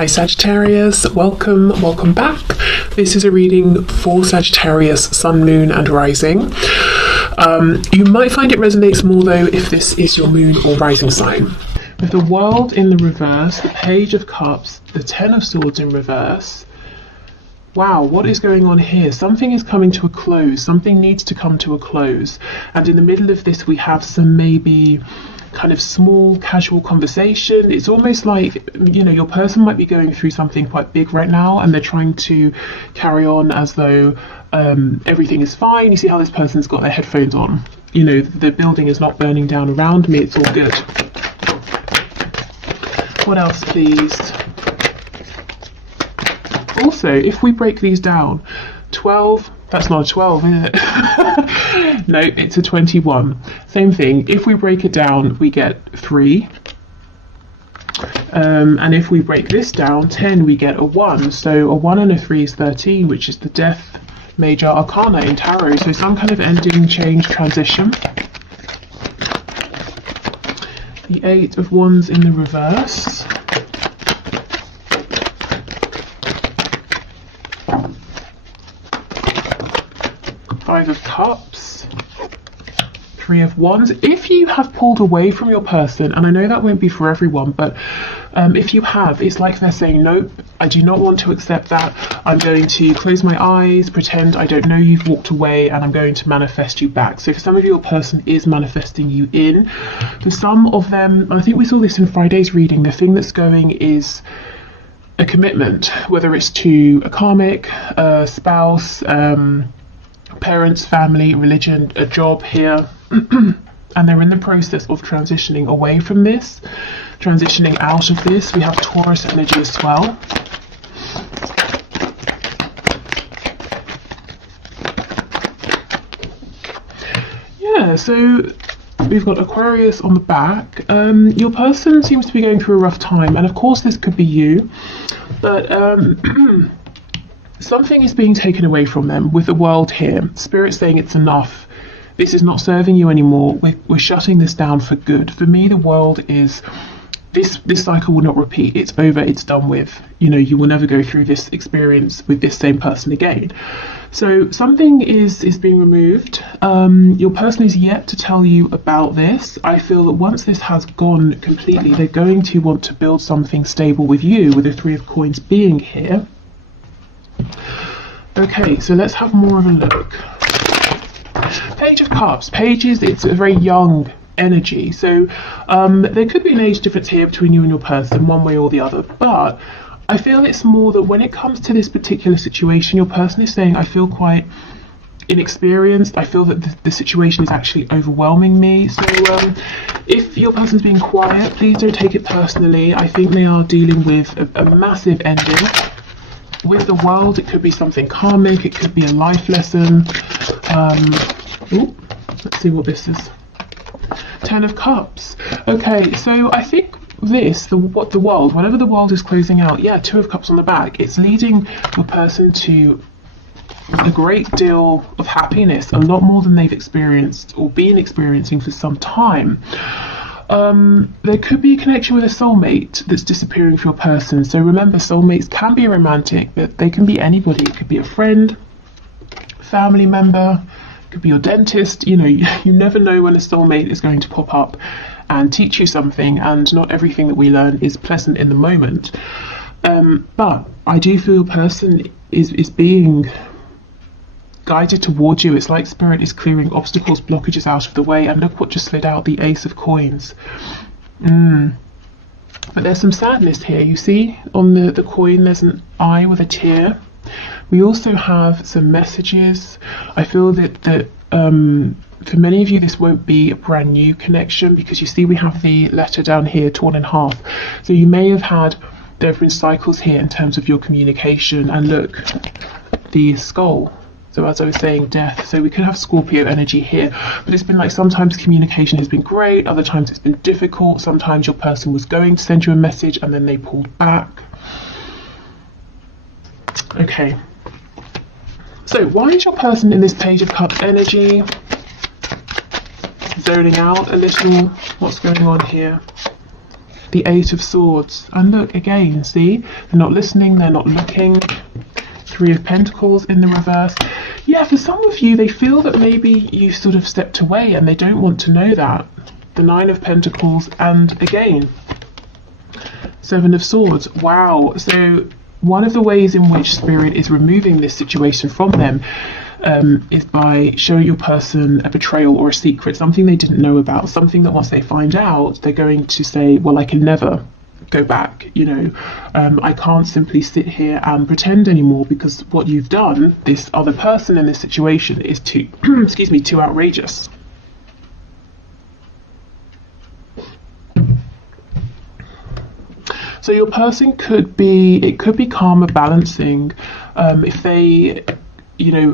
Hi Sagittarius, welcome back. This is a reading for Sagittarius, Sun, Moon and Rising. You might find it resonates more though if this is your Moon or Rising sign. With the World in the reverse, the Page of Cups, the Ten of Swords in reverse. Wow, what is going on here? Something is coming to a close, something needs to come to a close. And in the middle of this we have some maybe kind of small casual conversation. It's almost like, you know, your person might be going through something quite big right now and they're trying to carry on as though everything is fine. You see how this person's got their headphones on. You know, the building is not burning down around me, it's all good. What else, please? Also, if we break these down, 12, that's not a 12, is it? No, it's a 21. Same thing. If we break it down, we get 3. And if we break this down, 10, we get a 1. So a 1 and a 3 is 13, which is the Death Major Arcana in Tarot. So some kind of ending, change, transition. The 8 of Wands in the reverse. Five of Cups, 3 of Wands. If you have pulled away from your person, and I know that won't be for everyone, but if you have, it's like they're saying, nope, I do not want to accept that. I'm going to close my eyes, pretend I don't know you've walked away, and I'm going to manifest you back. So for some of you, your person is manifesting you in. For some of them, I think we saw this in Friday's reading, the thing that's going is a commitment, whether it's to a karmic, a spouse, parents, family, religion, a job here, and they're in the process of transitioning away from this, transitioning out of this. We have Taurus energy as well. Yeah, so we've got Aquarius on the back. Your person seems to be going through a rough time, and of course this could be you, but something is being taken away from them with the World here. Spirit saying it's enough. This is not serving you anymore. We're shutting this down for good. For me, the World is, this cycle will not repeat. It's over, it's done with. You know, you will never go through this experience with this same person again. So something is being removed. Your person is yet to tell you about this. I feel that once this has gone completely, they're going to want to build something stable with you, with the 3 of Coins being here. Okay, so let's have more of a look. Page of Cups. Pages, it's a very young energy. So there could be an age difference here between you and your person, one way or the other. But I feel it's more that when it comes to this particular situation, your person is saying, I feel quite inexperienced. I feel that the situation is actually overwhelming me. So if your person's being quiet, please don't take it personally. I think they are dealing with a massive ending. With the World, it could be something karmic, it could be a life lesson. Let's see what this is. 10 of Cups. Okay, so I think this, the World, whatever the World is closing out, yeah, 2 of Cups on the back, it's leading your person to a great deal of happiness, a lot more than they've experienced or been experiencing for some time. There could be a connection with a soulmate that's disappearing for your person. So remember, soulmates can be romantic, but they can be anybody. It could be a friend, family member, it could be your dentist. You know, you never know when a soulmate is going to pop up and teach you something, and not everything that we learn is pleasant in the moment. But I do feel your person is being guided towards you. It's like Spirit is clearing obstacles, blockages out of the way. And look what just slid out, the Ace of Coins. But there's some sadness here. You see on the coin there's an eye with a tear. We also have some messages. I feel that for many of you this won't be a brand new connection, because you see we have the letter down here torn in half. So you may have had different cycles here in terms of your communication. And look, the skull. So as I was saying, death. So we could have Scorpio energy here, but it's been like sometimes communication has been great, other times it's been difficult. Sometimes your person was going to send you a message and then they pulled back. Okay. So why is your person in this Page of Cups energy? Zoning out a little. What's going on here? the Eight of Swords. And look, again, see, they're not listening, they're not looking. Three of Pentacles in the reverse. Yeah, for some of you, they feel that maybe you sort of stepped away and they don't want to know that. The Nine of Pentacles, and again, Seven of Swords. Wow. So one of the ways in which Spirit is removing this situation from them is by showing your person a betrayal or a secret, something they didn't know about, something that once they find out, they're going to say, well, I can never go back, you know, I can't simply sit here and pretend anymore, because what you've done, this other person in this situation, is too excuse me, too outrageous. So your person could be karma balancing. If they, you know,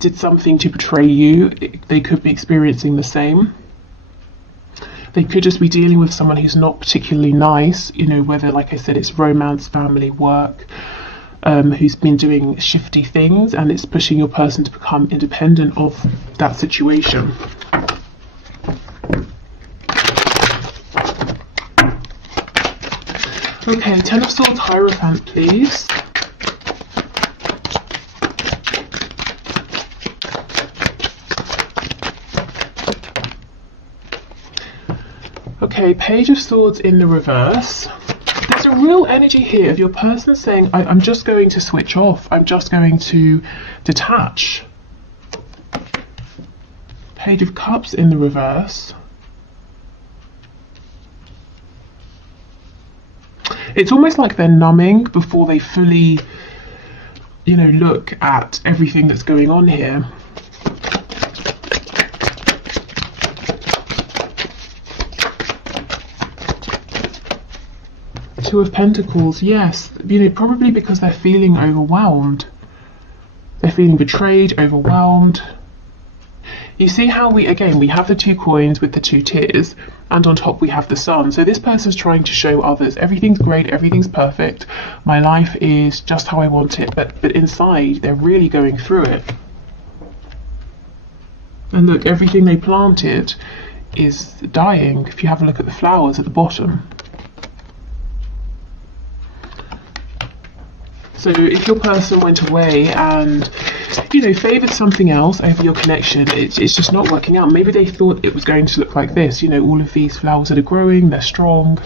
did something to betray you, they could be experiencing the same. They could just be dealing with someone who's not particularly nice, you know, whether, like I said, it's romance, family, work, who's been doing shifty things, and it's pushing your person to become independent of that situation. Okay, Ten of Swords, Hierophant, please. Okay, Page of Swords in the reverse. There's a real energy here of your person saying, I'm just going to switch off. I'm just going to detach. Page of Cups in the reverse. It's almost like they're numbing before they fully, you know, look at everything that's going on here. Two of Pentacles, yes, you know, probably because they're feeling overwhelmed. They're feeling betrayed, overwhelmed. You see how we have the two coins with the two tears, and on top we have the sun. So this person's trying to show others, everything's great, everything's perfect, my life is just how I want it, but inside they're really going through it. And look, everything they planted is dying. If you have a look at the flowers at the bottom. So if your person went away and, you know, favoured something else over your connection, it's just not working out. Maybe they thought it was going to look like this, you know, all of these flowers that are growing, they're strong.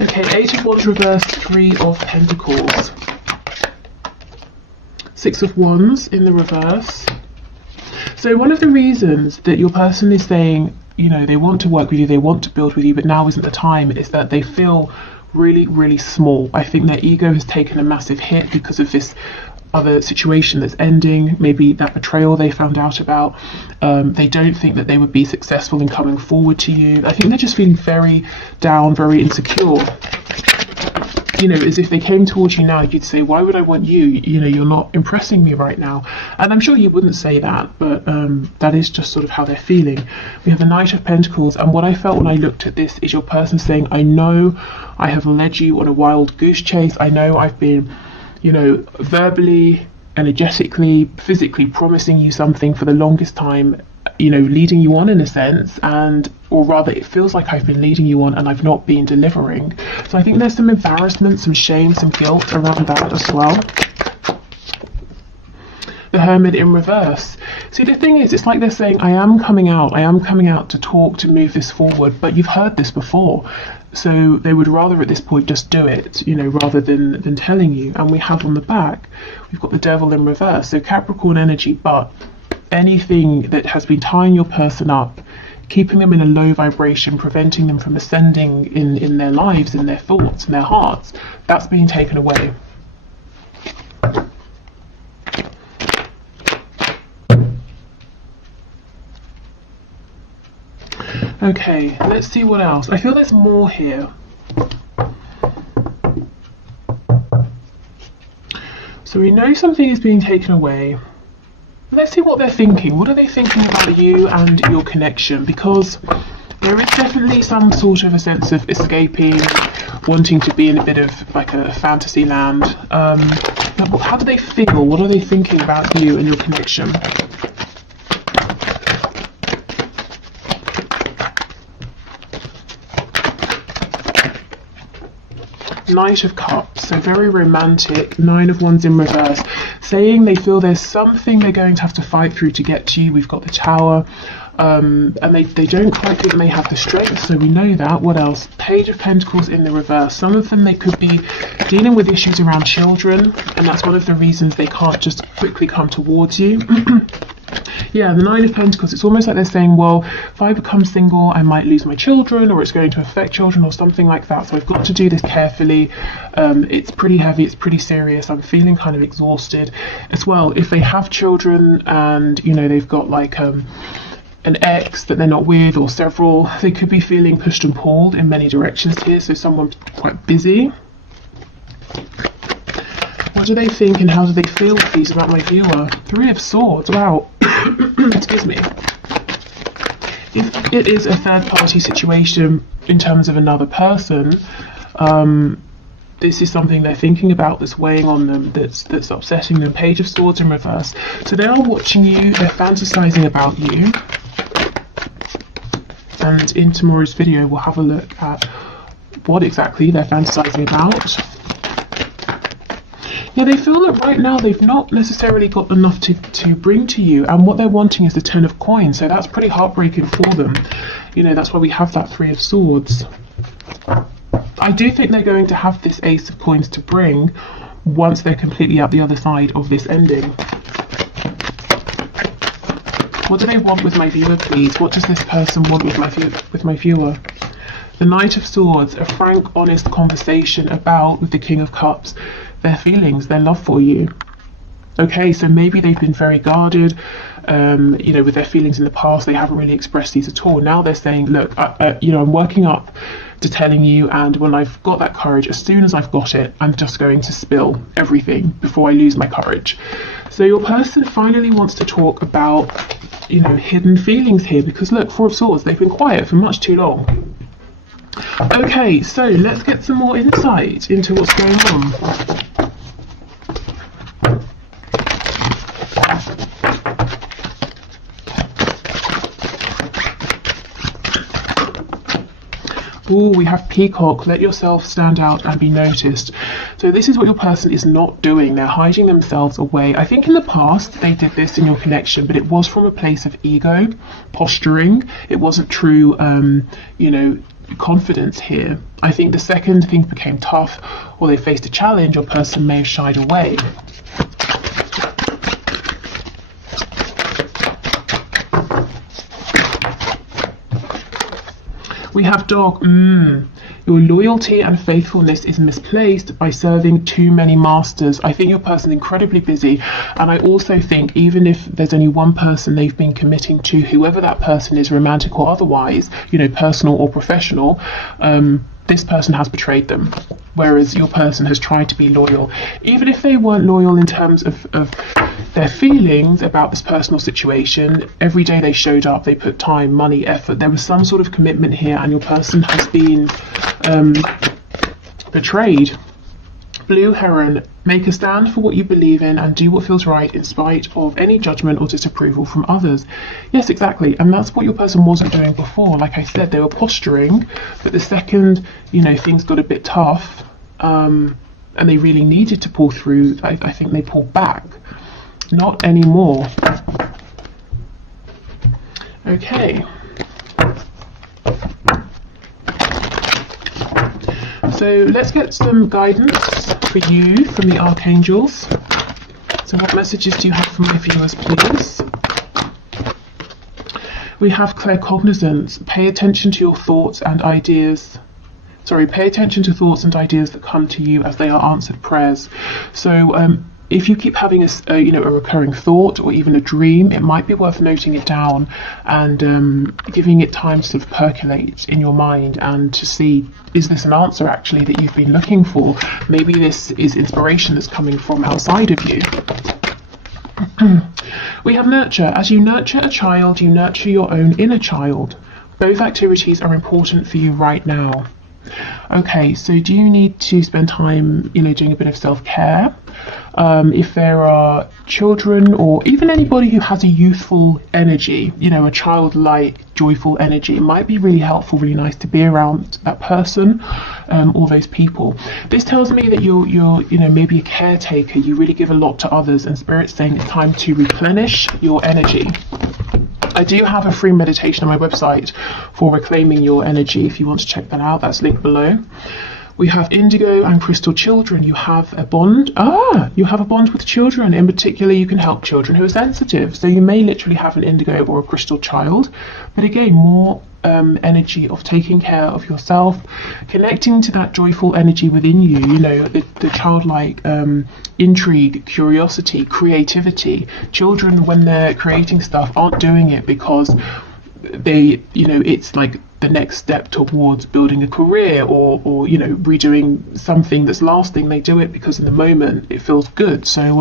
Okay, Eight of Wands reversed, Three of Pentacles. Six of Wands in the reverse. So one of the reasons that your person is saying, you know, they want to work with you, they want to build with you, but now isn't the time, is that they feel really, really small. I think their ego has taken a massive hit because of this other situation that's ending, maybe that betrayal they found out about. They don't think that they would be successful in coming forward to you. I think they're just feeling very down, very insecure. You know, as if they came towards you now, you'd say, why would I want you? You know, you're not impressing me right now. And I'm sure you wouldn't say that, but that is just sort of how they're feeling. We have the Knight of Pentacles, and what I felt when I looked at this is your person saying, I know I have led you on a wild goose chase. I know I've been, you know, verbally, energetically, physically promising you something for the longest time, you know, leading you on in a sense, or rather it feels like I've been leading you on and I've not been delivering. So I think there's some embarrassment, some shame, some guilt around that as well. The Hermit in reverse. See, the thing is, it's like they're saying, I am coming out to talk, to move this forward, but you've heard this before. So they would rather at this point just do it, you know, rather than telling you. And we have on the back, we've got the Devil in reverse. So Capricorn energy, but anything that has been tying your person up, keeping them in a low vibration, preventing them from ascending in their lives, in their thoughts, in their hearts, that's being taken away. Okay, let's see what else. I feel there's more here. So we know something is being taken away. Let's see what they're thinking. What are they thinking about you and your connection? Because there is definitely some sort of a sense of escaping, wanting to be in a bit of like a fantasy land. How do they feel? What are they thinking about you and your connection? Knight of Cups, so very romantic. Nine of Wands in reverse, saying they feel there's something they're going to have to fight through to get to you. We've got the Tower, and they don't quite think they have the strength, so we know that. What else? Page of Pentacles in the reverse. Some of them, they could be dealing with issues around children, and that's one of the reasons they can't just quickly come towards you. Yeah, the Nine of Pentacles, it's almost like they're saying, well, if I become single, I might lose my children, or it's going to affect children, or something like that. So I've got to do this carefully. It's pretty heavy, it's pretty serious. I'm feeling kind of exhausted as well. If they have children and, you know, they've got like an ex that they're not with, or several, they could be feeling pushed and pulled in many directions here. So someone's quite busy. What do they think and how do they feel, please, about my viewer? Three of Swords, wow. Excuse me. If it is a third party situation in terms of another person, this is something they're thinking about, that's weighing on them, that's upsetting them. Page of Swords in reverse. So they are watching you, they're fantasizing about you. And in tomorrow's video, we'll have a look at what exactly they're fantasizing about. Yeah, they feel that right now they've not necessarily got enough to bring to you, and what they're wanting is the Ten of Coins, so that's pretty heartbreaking for them. You know, that's why we have that Three of Swords. I do think they're going to have this Ace of Coins to bring once they're completely out the other side of this ending. What do they want with my viewer, please? What does this person want with my viewer? The Knight of Swords, a frank, honest conversation about, with the King of Cups, their feelings, their love for you. Okay, so maybe they've been very guarded, you know, with their feelings in the past. They haven't really expressed these at all. Now they're saying, look, you know, I'm working up to telling you, and when I've got that courage, as soon as I've got it, I'm just going to spill everything before I lose my courage. So your person finally wants to talk about, you know, hidden feelings here, because look, Four of Swords, they've been quiet for much too long. Okay, so let's get some more insight into what's going on. Oh, we have Peacock. Let yourself stand out and be noticed. So this is what your person is not doing. They're hiding themselves away. I think in the past they did this in your connection, but it was from a place of ego, posturing. It wasn't true, you know, confidence here. I think the second things became tough, or they faced a challenge, your person may have shied away. We have Dog. Your loyalty and faithfulness is misplaced by serving too many masters. I think your person's incredibly busy, and I also think even if there's only one person they've been committing to, whoever that person is, romantic or otherwise, you know, personal or professional, this person has betrayed them, whereas your person has tried to be loyal. Even if they weren't loyal in terms of their feelings about this personal situation, every day they showed up, they put time, money, effort. There was some sort of commitment here, and your person has been betrayed. Blue Heron, make a stand for what you believe in and do what feels right in spite of any judgment or disapproval from others. Yes, exactly, and that's what your person wasn't doing before. Like I said, they were posturing, but the second, you know, things got a bit tough, and they really needed to pull through, I think they pulled back. Not anymore. Okay. So let's get some guidance for you from the archangels. So what messages do you have for my viewers, please? We have claircognizance. Pay attention to your thoughts and ideas. Sorry, pay attention to thoughts and ideas that come to you as they are answered prayers. So if you keep having a recurring thought or even a dream, it might be worth noting it down and giving it time to sort of percolate in your mind and to see, is this an answer actually that you've been looking for? Maybe this is inspiration that's coming from outside of you. We have nurture. As you nurture a child, you nurture your own inner child. Both activities are important for you right now. Okay, so do you need to spend time, you know, doing a bit of self-care? If there are children or even anybody who has a youthful energy, you know, a childlike joyful energy. It might be really helpful, really nice to be around that person or those people. This tells me that you're maybe a caretaker. You really give a lot to others, and Spirit's saying it's time to replenish your energy. I do have a free meditation on my website for reclaiming your energy. If you want to check that out, that's linked below. We have indigo and crystal children. You have a bond. You have a bond with children. In particular, you can help children who are sensitive. So you may literally have an indigo or a crystal child. But again, more energy of taking care of yourself, connecting to that joyful energy within you, the childlike intrigue, curiosity, creativity. Children, when they're creating stuff, aren't doing it because it's like the next step towards building a career or redoing something that's lasting. They do it because in the moment it feels good. So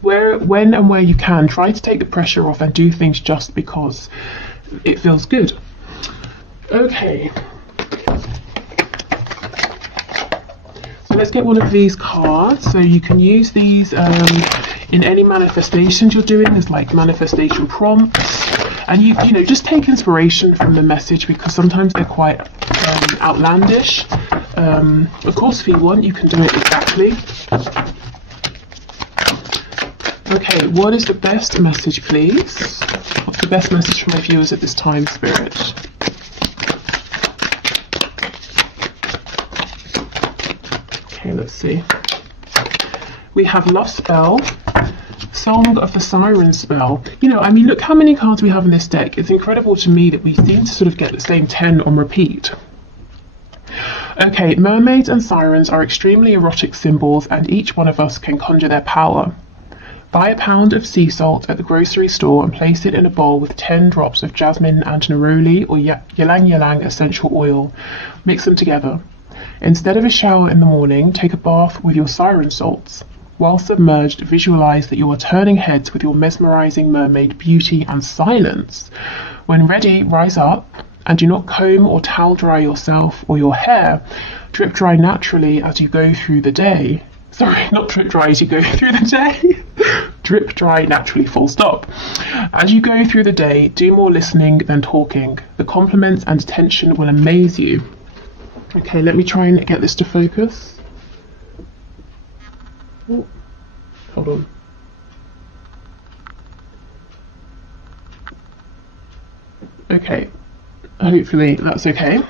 when and where you can, try to take the pressure off and do things just because it feels good. Okay, so let's get one of these cards. So you can use these in any manifestations you're doing. There's like manifestation prompts, and you just take inspiration from the message, because sometimes they're quite outlandish. Of course, if you want, you can do it exactly. Okay, what is the best message, please? What's the best message for my viewers at this time, Spirit? Okay, let's see. We have Love Spell, Song of the Siren Spell. Look how many cards we have in this deck. It's incredible to me that we seem to sort of get the same 10 on repeat. Okay, mermaids and sirens are extremely erotic symbols, and each one of us can conjure their power. Buy a pound of sea salt at the grocery store and place it in a bowl with 10 drops of jasmine and neroli or ylang ylang essential oil. Mix them together. Instead of a shower in the morning, take a bath with your siren salts. While submerged, visualize that you are turning heads with your mesmerizing mermaid beauty and silence. When ready, rise up and do not comb or towel dry yourself or your hair. Drip dry naturally as you go through the day. Sorry, not drip dry as you go through the day. Drip dry naturally, full stop. As you go through the day, do more listening than talking. The compliments and attention will amaze you. Okay, let me try and get this to focus. Oh, hold on. Okay, hopefully that's okay.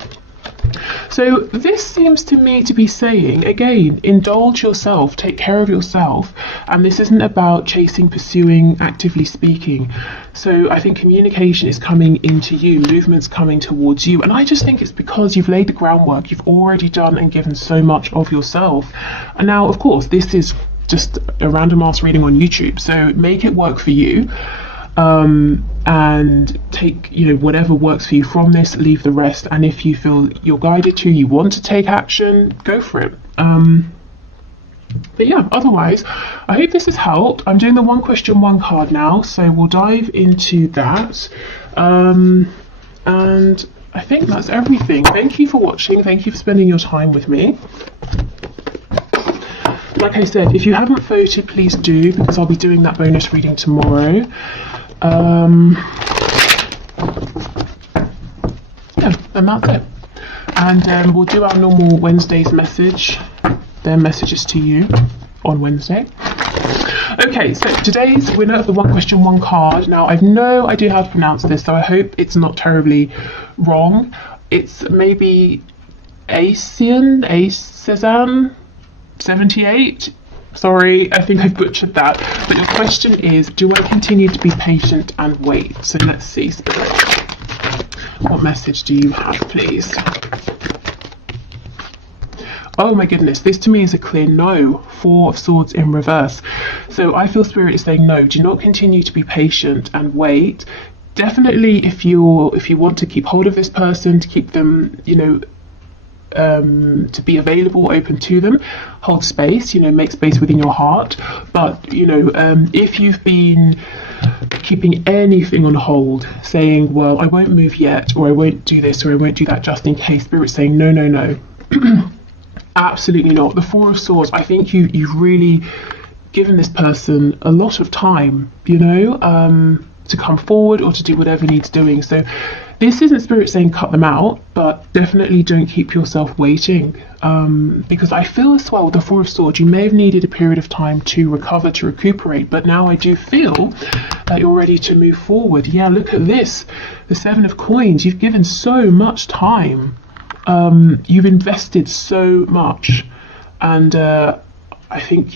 So this seems to me to be saying, again, indulge yourself, take care of yourself, and this isn't about chasing, pursuing, actively speaking. So I think communication is coming into you, movement's coming towards you, and I just think it's because you've laid the groundwork, you've already done and given so much of yourself. And now, of course, this is just a random ass reading on YouTube, so make it work for you. And take whatever works for you from this, leave the rest, and if you feel you're guided to, you want to take action, go for it. But yeah, otherwise I hope this has helped. I'm doing the one question one card now, so we'll dive into that, and I think that's everything. Thank you for watching, thank you for spending your time with me. Like I said, if you haven't voted, please do, because I'll be doing that bonus reading tomorrow. Yeah, and that's it. And we'll do our normal Wednesday's message, their messages to you on Wednesday. Okay, so today's winner of the one question one card. Now, I've no idea how to pronounce this, so I hope it's not terribly wrong. It's maybe Cezanne 78. Sorry, I think I've butchered that. But your question is, do I continue to be patient and wait? So let's see, Spirit. What message do you have, please? Oh my goodness, this to me is a clear no. 4 of Swords in reverse. So I feel Spirit is saying no, do not continue to be patient and wait. Definitely if you want to keep hold of this person, to keep them, to be available, open to them, hold space, make space within your heart. But if you've been keeping anything on hold, saying, well, I won't move yet, or I won't do this, or I won't do that, just in case, Spirit's saying no, no, no. Absolutely not. The 4 of Swords, I think you've really given this person a lot of time, to come forward or to do whatever needs doing. So this isn't Spirit saying cut them out, but definitely don't keep yourself waiting, because I feel as well, the Four of Swords, you may have needed a period of time to recover, to recuperate, but now I do feel that you're ready to move forward. Yeah, look at this, the Seven of Coins. You've given so much time, you've invested so much, and I think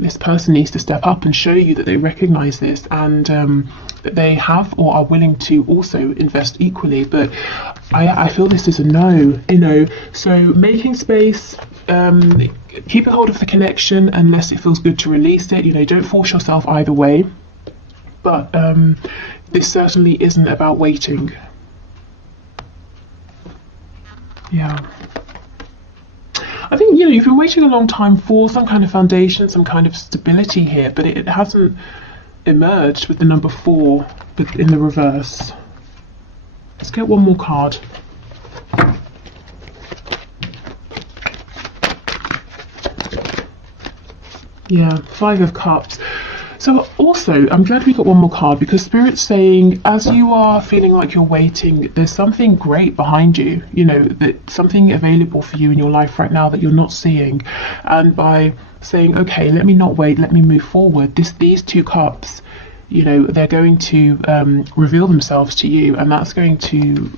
this person needs to step up and show you that they recognize this, and that they have or are willing to also invest equally. But I feel this is a no, so making space, keep a hold of the connection unless it feels good to release it. Don't force yourself either way, but this certainly isn't about waiting. Yeah, I think you've been waiting a long time for some kind of foundation, some kind of stability here, but it hasn't emerged with the number 4, but in the reverse. Let's get one more card. Yeah, 5 of Cups. So also, I'm glad we got one more card, because Spirit's saying, as you are feeling like you're waiting, there's something great behind you, that something available for you in your life right now that you're not seeing. And by saying, okay, let me not wait, let me move forward, these 2 cups, they're going to reveal themselves to you, and that's going to